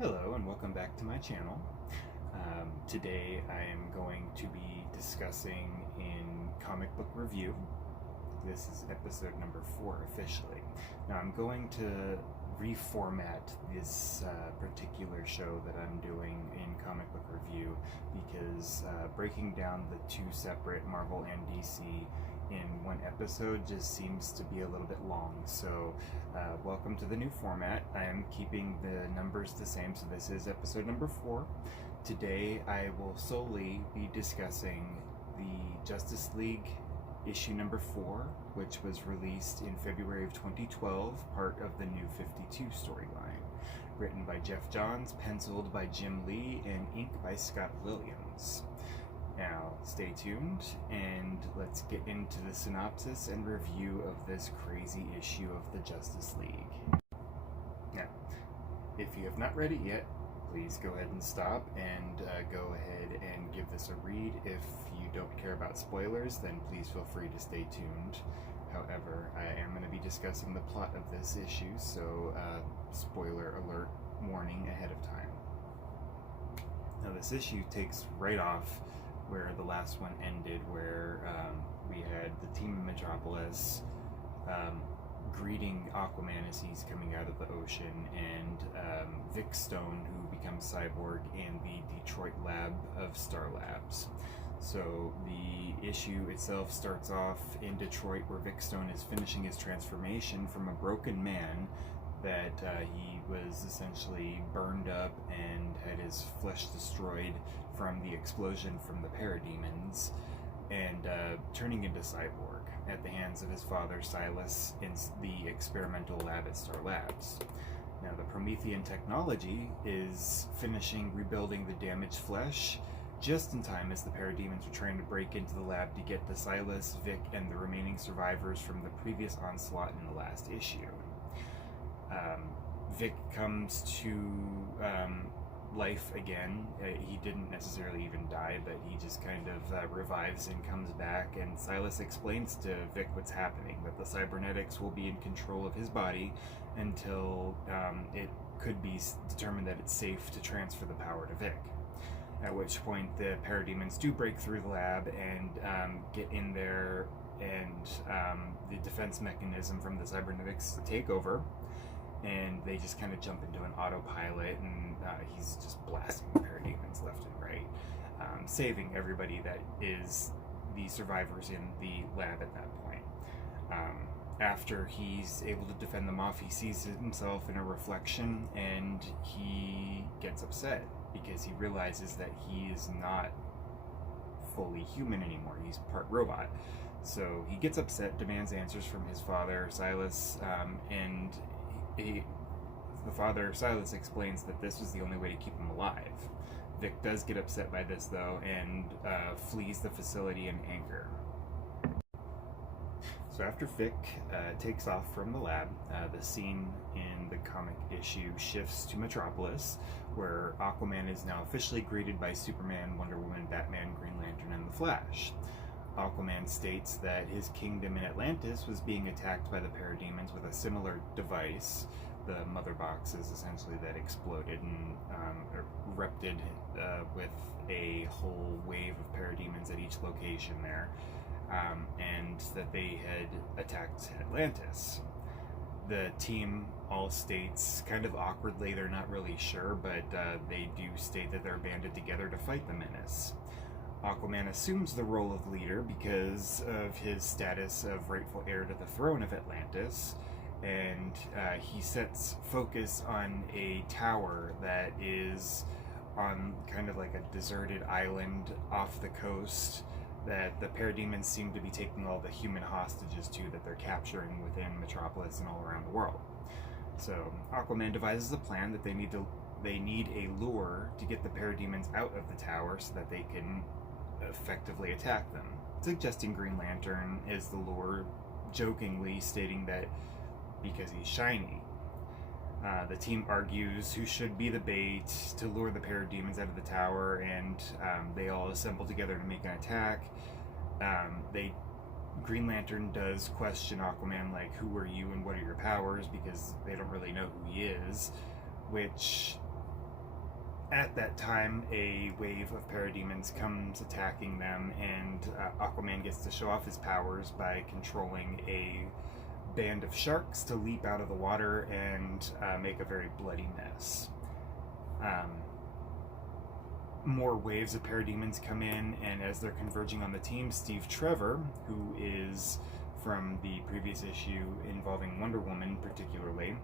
Hello and welcome back to my channel. Today I am going to be discussing in comic book review. This is episode number 4 officially. Now I'm going to reformat this particular show that I'm doing in comic book review because breaking down the two separate Marvel and DC in one episode just seems to be a little bit long. So welcome to the new format. I am keeping the numbers the same, so this is episode number 4. Today I will solely be discussing the Justice League issue number 4, which was released in February of 2012, part of the New 52 storyline. Written by Jeff Johns, penciled by Jim Lee, and inked by Scott Williams. Now, stay tuned, and let's get into the synopsis and review of this crazy issue of the Justice League. Now, if you have not read it yet, please go ahead and stop and go ahead and give this a read. If you don't care about spoilers, then please feel free to stay tuned. However, I am going to be discussing the plot of this issue, so spoiler alert warning ahead of time. Now, this issue takes right off where the last one ended, where we had the team in Metropolis greeting Aquaman as he's coming out of the ocean, and Vic Stone, who becomes Cyborg, in the Detroit lab of Star Labs. So the issue itself starts off in Detroit, where Vic Stone is finishing his transformation from a broken man that he was essentially burned up and had his flesh destroyed from the explosion from the parademons, and turning into Cyborg at the hands of his father Silas in the experimental lab at Star Labs. Now, the Promethean technology is finishing rebuilding the damaged flesh just in time as the parademons are trying to break into the lab to get to Silas, Vic, and the remaining survivors from the previous onslaught in the last issue. Vic comes to life again. He didn't necessarily even die, but he just kind of revives and comes back, and Silas explains to Vic what's happening, that the cybernetics will be in control of his body until it could be determined that it's safe to transfer the power to Vic. At which point the parademons do break through the lab and get in there, and the defense mechanism from the cybernetics take over, and they just kind of jump into an autopilot, and he's just blasting the parademons left and right, saving everybody that is the survivors in the lab at that point. After he's able to defend them off, he sees himself in a reflection, and he gets upset because he realizes that he is not fully human anymore. He's part robot. So he gets upset, demands answers from his father, Silas, and the father, Silas, explains that this was the only way to keep him alive. Vic does get upset by this, though, and flees the facility in anger. So after Vic takes off from the lab, the scene in the comic issue shifts to Metropolis, where Aquaman is now officially greeted by Superman, Wonder Woman, Batman, Green Lantern, and the Flash. Aquaman states that his kingdom in Atlantis was being attacked by the parademons with a similar device. The mother boxes, essentially, that exploded and erupted with a whole wave of parademons at each location there, and that they had attacked Atlantis. The team all states, kind of awkwardly, they're not really sure, but they do state that they're banded together to fight the menace. Aquaman assumes the role of leader because of his status of rightful heir to the throne of Atlantis, and he sets focus on a tower that is on kind of like a deserted island off the coast that the parademons seem to be taking all the human hostages to, that they're capturing within Metropolis and all around the world. So Aquaman devises a plan that they need a lure to get the parademons out of the tower so that they can effectively attack them, suggesting Green Lantern is the lure, jokingly stating that because he's shiny. The team argues who should be the bait to lure the parademons out of the tower, and they all assemble together to make an attack. Green Lantern does question Aquaman, like, who are you and what are your powers, because they don't really know who he is, which at that time, a wave of parademons comes attacking them, and Aquaman gets to show off his powers by controlling a band of sharks to leap out of the water and make a very bloody mess. More waves of parademons come in, and as they're converging on the team, Trevor, who is from the previous issue involving Wonder Woman particularly,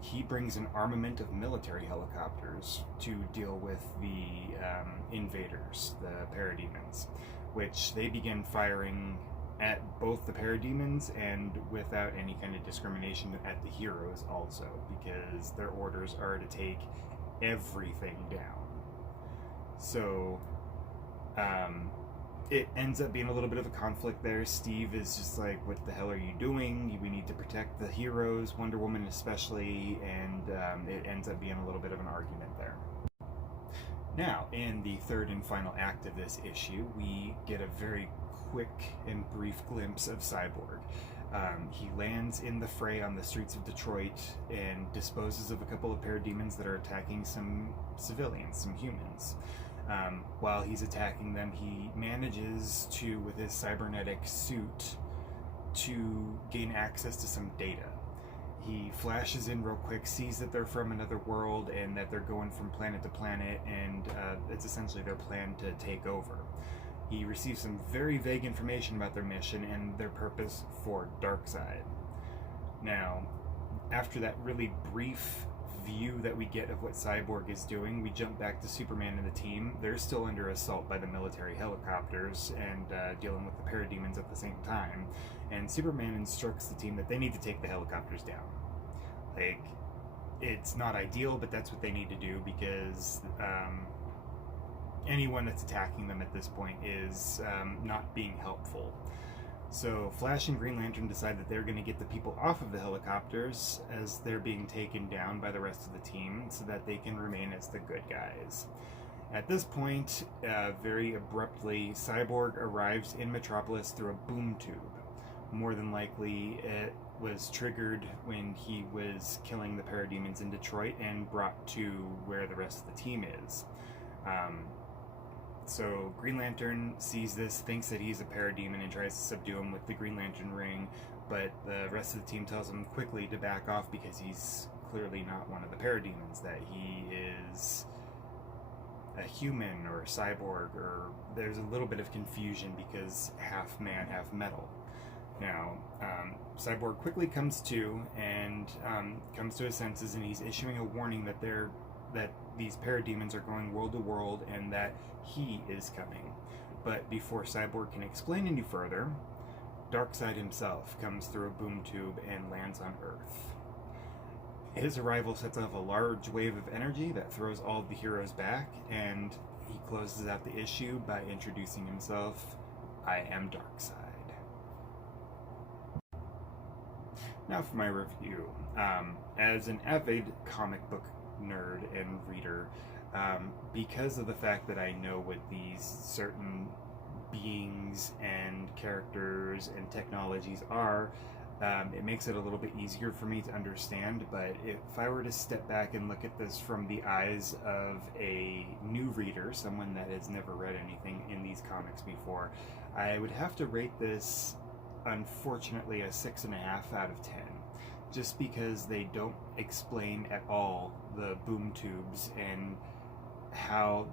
he brings an armament of military helicopters to deal with the invaders, the parademons, which they begin firing at both the parademons and without any kind of discrimination at the heroes also, because their orders are to take everything down. So it ends up being a little bit of a conflict there. Steve is just like, what the hell are you doing? We need to protect the heroes, Wonder Woman especially, and it ends up being a little bit of an argument there. Now, in the third and final act of this issue, we get a very quick and brief glimpse of Cyborg. He lands in the fray on the streets of Detroit and disposes of a couple of parademons that are attacking some civilians, some humans. While he's attacking them, he manages to, with his cybernetic suit, to gain access to some data. He flashes in real quick, sees that they're from another world and that they're going from planet to planet, and it's essentially their plan to take over. He receives some very vague information about their mission and their purpose for Darkseid. Now, after that really brief view that we get of what Cyborg is doing, we jump back to Superman and the team. They're still under assault by the military helicopters and dealing with the parademons at the same time. And Superman instructs the team that they need to take the helicopters down. Like, it's not ideal, but that's what they need to do, because anyone that's attacking them at this point is not being helpful. So Flash and Green Lantern decide that they're going to get the people off of the helicopters as they're being taken down by the rest of the team so that they can remain as the good guys. At this point, very abruptly, Cyborg arrives in Metropolis through a boom tube. More than likely, it was triggered when he was killing the parademons in Detroit and brought to where the rest of the team is. So Green Lantern sees this, thinks that he's a parademon, and tries to subdue him with the Green Lantern ring, but the rest of the team tells him quickly to back off because he's clearly not one of the parademons, that he is a human or a cyborg, or there's a little bit of confusion because half man, half metal. Now, Cyborg quickly comes to and comes to his senses, and he's issuing a warning that these parademons are going world to world and that he is coming. But before Cyborg can explain any further, Darkseid himself comes through a boom tube and lands on Earth. His arrival sets off a large wave of energy that throws all of the heroes back, and he closes out the issue by introducing himself, "I am Darkseid." Now for my review. As an avid comic book nerd and reader, because of the fact that I know what these certain beings and characters and technologies are, it makes it a little bit easier for me to understand. But if I were to step back and look at this from the eyes of a new reader, someone that has never read anything in these comics before, I would have to rate this, unfortunately, a 6.5 out of 10. Just because they don't explain at all the boom tubes and how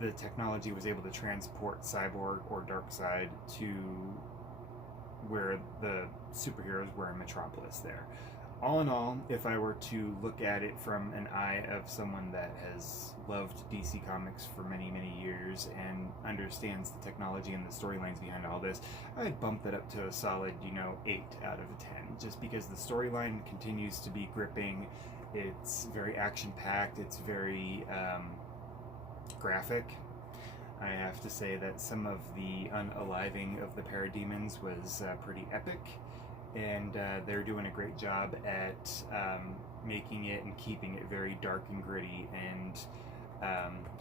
the technology was able to transport Cyborg or Darkseid to where the superheroes were in Metropolis there. All in all, if I were to look at it from an eye of someone that has loved DC Comics for many, many years and understands the technology and the storylines behind all this, I'd bump that up to a solid, 8 out of 10, just because the storyline continues to be gripping. It's very action-packed, it's very graphic. I have to say that some of the unaliving of the parademons was pretty epic, and they're doing a great job at making it and keeping it very dark and gritty, and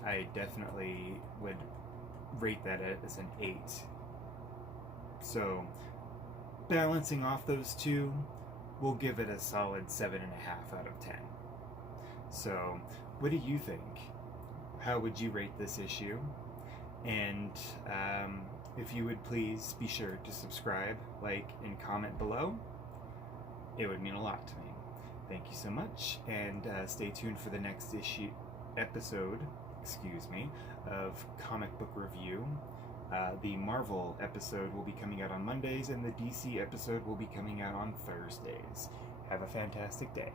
I definitely would rate that as an 8. So, balancing off those two, we'll give it a solid 7.5 out of 10. So, what do you think? how would you rate this issue? And if you would please be sure to subscribe, like, and comment below. It would mean a lot to me. Thank you so much, and stay tuned for the next episode of Comic Book Review. The Marvel episode will be coming out on Mondays, and the DC episode will be coming out on Thursdays. Have a fantastic day.